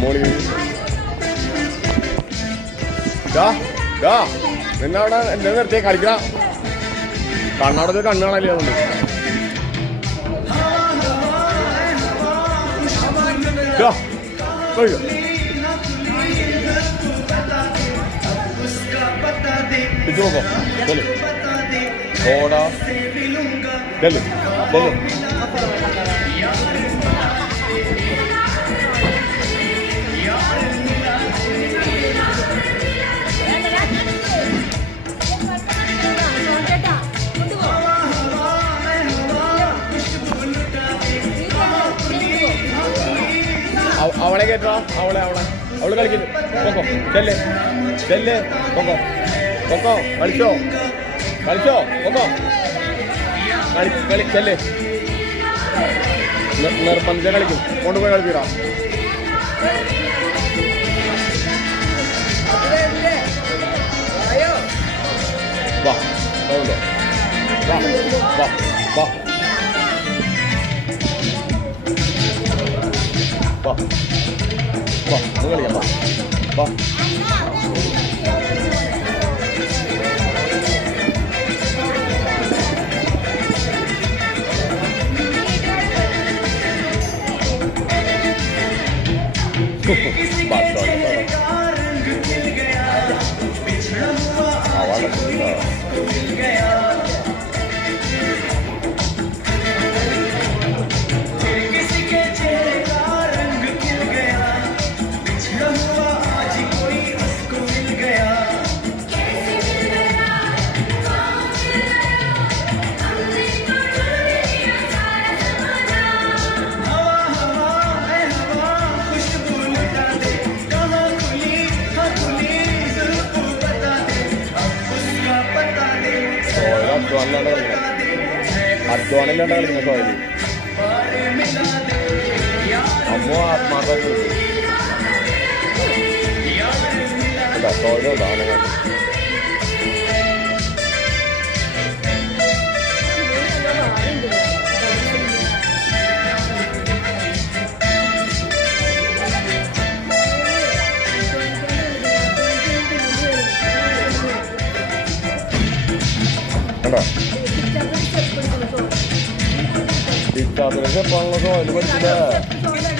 മോളി നിന്നവിടെ എന്റെ നിർത്തിയ കളിക്ക കണ്ണവിടെ കണ്ണ് കാണല്ലേ അതുകൊണ്ട് പിടിച്ചു നോക്കോ ഓടാ ചെല്ലു ചെല്ലു അവളെ കേട്ടോ അവള് കളിക്കുന്നു പൊക്കോ ചെല്ലേ ചെല്ലേ പൊക്കോ പൊക്കോ കളിച്ചോ പൊക്കോ കളി ചെല്ലേ നിർബന്ധിച്ച കളിക്കും കൊണ്ടുപോയി കളിപ്പിടാ വാ വാ വാ വാ വാ വാ കളിക്കാം വാ അധ്വാനില്ലാണ്ട് കളിക്കുന്ന സോയില് അമ്മ ആത്മാർത്ഥ സോയിലുണ്ടോ അവനെ കണ്ടോ ടീച്ചറിനൊക്കെ പഠിച്ചില്ല